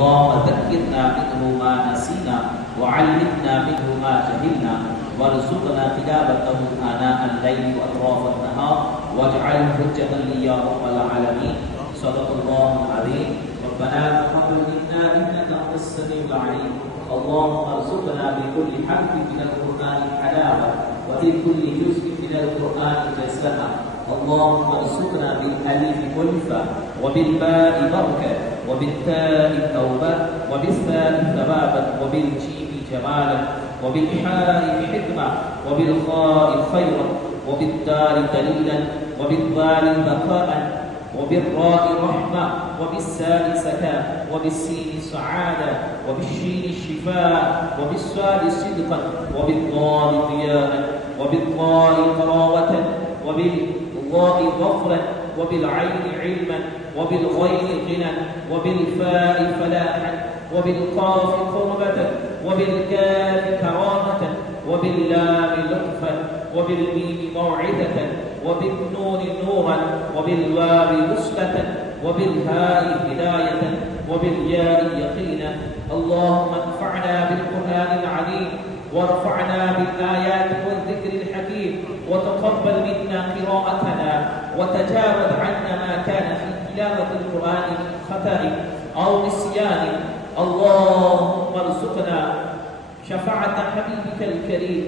اللهم ذكرنا منه ما نسينا وعلمنا منه ما جهلنا وارزقنا تلاوته آناء الليل وأطراف النهار واجعله حجة لي يا رب العالمين. صدق الله العظيم. ربنا تقبل منا إنك أنت السميع العليم. اللهم ارزقنا بكل حرف من القرآن حلاوة وبكل جزء من القرآن جزاء. اللهم ارزقنا بالألف ألفة وبالباء بركة وبالتاء توبة وبالثاء ثبابا وبالجيم جمالا وبالحاء حكمة وبالخاء خيرا وبالدال دليلا وبالضال بقاء وبالراء رحمة وبالساء سكاء وبالسين سعادة وبالشين شفاء وبالصاد صدقا وبالضاد ضياء وبالضاء طراوة وبالضاء ظفرا وبالعين علما وبالغين غنى وبالفاء فلاحا وبالقاف قربة وبالكاف كرامة وباللام لطفا وبالميم موعظة وبالنون نورا وبالواو وصلة وبالهاء هداية وبالياء يقينا. اللهم انفعنا بالقرآن العظيم وارفعنا بالآيات والذكر الحكيم وتقبل منا قراءتنا وتجاوز عنا ما كان في تلاوة القرآن من خطأ أو نسيان. اللهم ارزقنا شفاعة حبيبك الكريم